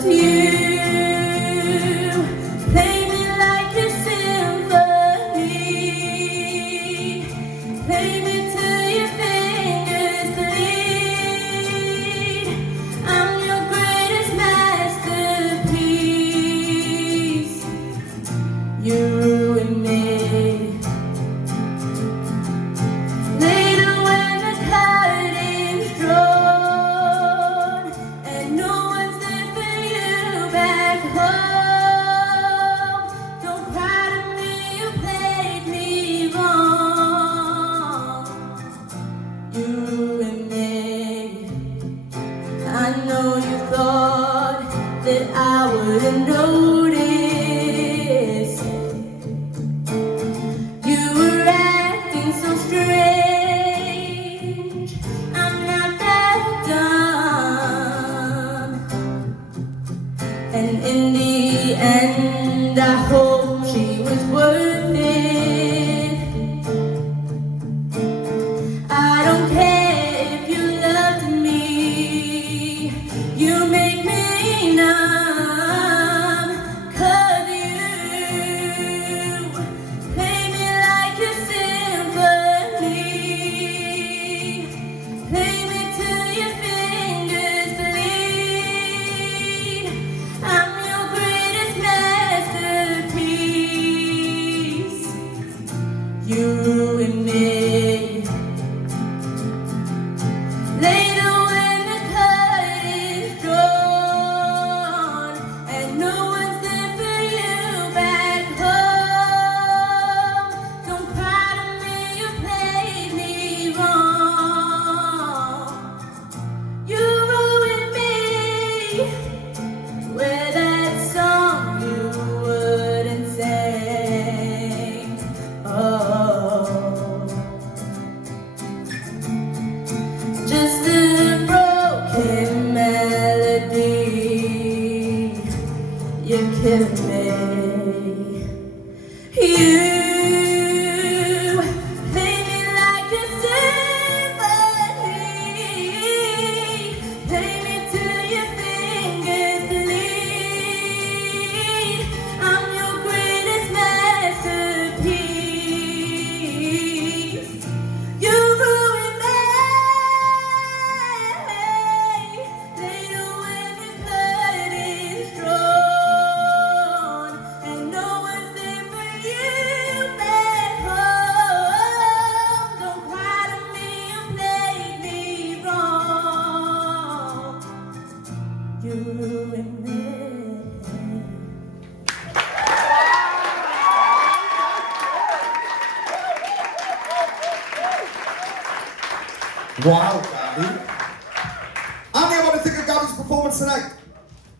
'cause you play me like a symphony, play me till your fingers bleed. I'm your greatest masterpiece. You ruin me. Later when the curtain's drawn and no one's there for you back home, don't cry to me, you played me wrong. You ruined me. I know you thought that I wouldn't notice. You were acting so strange. I'm not that dumb. And in the end, I hope she was worth it. I don't care if you loved me. You make me numb. 'Cause you play me like a symphony, play me till your fingers bleed. I'm your greatest masterpiece. You ruined me. Later when the curtain's drawn and no one's there for you back home, don't cry to me, you played me wrong. You ruined me with that song you wouldn't sing. Oh, just a broken melody. You killed me. You play me like a symphony, play me till your fingers bleed. I'm your greatest masterpiece. You ruined me. Later when the curtain's drawn and no one's there for you back home, don't cry to me, you played me wrong. You ruined me. Wow, Gabby. Annie, what do you think of Gabby's performance tonight?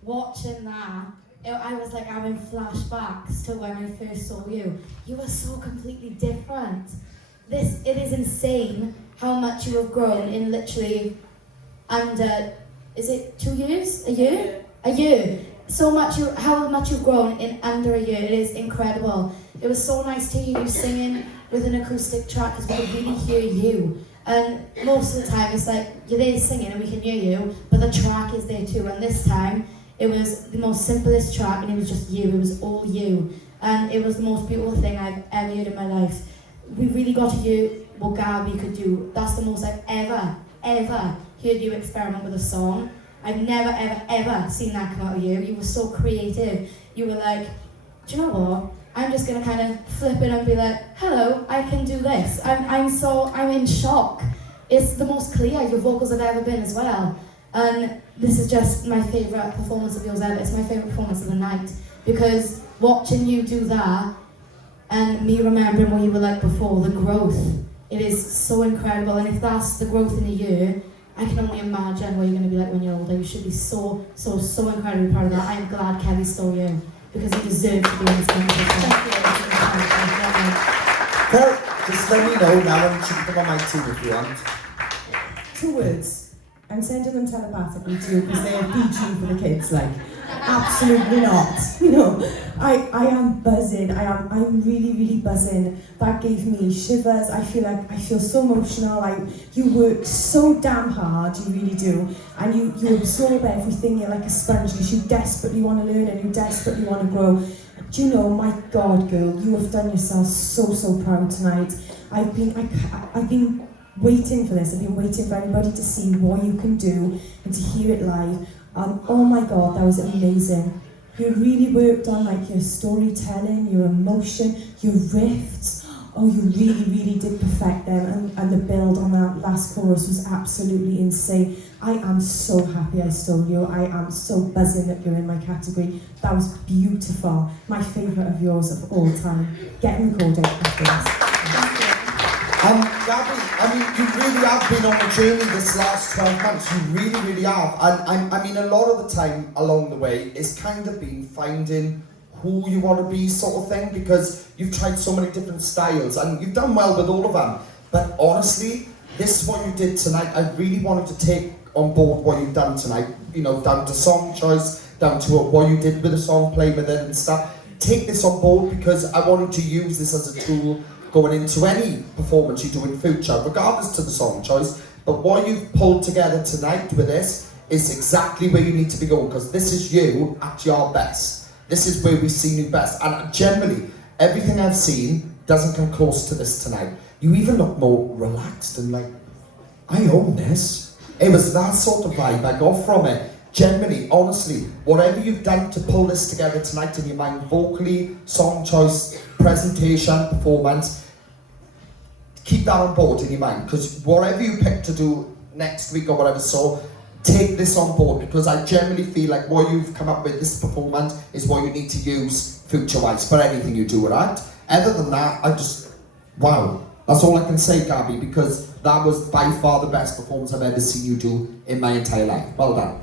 Watching that, I was like having flashbacks to when I first saw you. You were so completely different. It is insane how much you have grown in literally under, is it 2 years? A year? A year. How much you've grown in under a year. It is incredible. It was so nice to hear you singing with an acoustic track because we could really hear you. And most of the time it's like you're there singing and we can hear you, but the track is there too. And this time it was the most simplest track and it was just you. It was all you. And it was the most beautiful thing I've ever heard in my life. We really got to hear what Gabby could do. That's the most I've ever heard you experiment with a song. I've never, ever seen that come out of you. You were so creative. You were like, do you know what? I'm just gonna kind of flip it and be like, hello, I can do this. I'm in shock. It's the most clear your vocals have ever been as well. And this is just my favourite performance of yours ever. It's my favourite performance of the night. Because watching you do that and me remembering what you were like before, the growth, it is so incredible. And if that's the growth in a year, I can only imagine what you're going to be like when you're older. You should be so incredibly proud of that. I am glad Kelly stole you because you deserve to be in this competition. Well, just let me know now and you can come on my team if you want. 2 words. I'm sending them telepathically to you because they're PG for the kids, like. Absolutely not. No, I am buzzing. I'm really buzzing. That gave me shivers. I feel so emotional. You work so damn hard, you really do, and you absorb everything. You're like a sponge because you desperately want to learn and you desperately want to grow. Do you know, my God, girl, you have done yourself so proud tonight. I've been waiting for this. I've been waiting for anybody to see what you can do and to hear it live. Oh my God, that was amazing. You really worked on like your storytelling, your emotion, your riffs. Oh, you really did perfect them, and the build on that last chorus was absolutely insane. I am so happy I stole you. I am so buzzing that you're in my category. That was beautiful. My favourite of yours of all time. Get recorded after this. Gabby, I mean, you really have been on a journey this last 12 months. You really have. And I mean, a lot of the time along the way, it's kind of been finding who you want to be sort of thing, because you've tried so many different styles and you've done well with all of them. But honestly, this is what you did tonight. I really wanted to take on board what you've done tonight, you know, down to song choice, down to what you did with the song, play with it and stuff. Take this on board because I wanted to use this as a tool going into any performance you do in future, regardless to the song choice. But what you've pulled together tonight with this is exactly where you need to be going, because this is you at your best. This is where we've seen you best. And generally, everything I've seen doesn't come close to this tonight. You even look more relaxed and like, I own this. It was that sort of vibe I got from it. Generally, honestly, whatever you've done to pull this together tonight in your mind, vocally, song choice, presentation, performance, keep that on board in your mind, because whatever you pick to do next week or whatever, so take this on board, because I generally feel like what you've come up with, this performance, is what you need to use future-wise for anything you do, right? Other than that, wow. That's all I can say, Gabby, because that was by far the best performance I've ever seen you do in my entire life. Well done.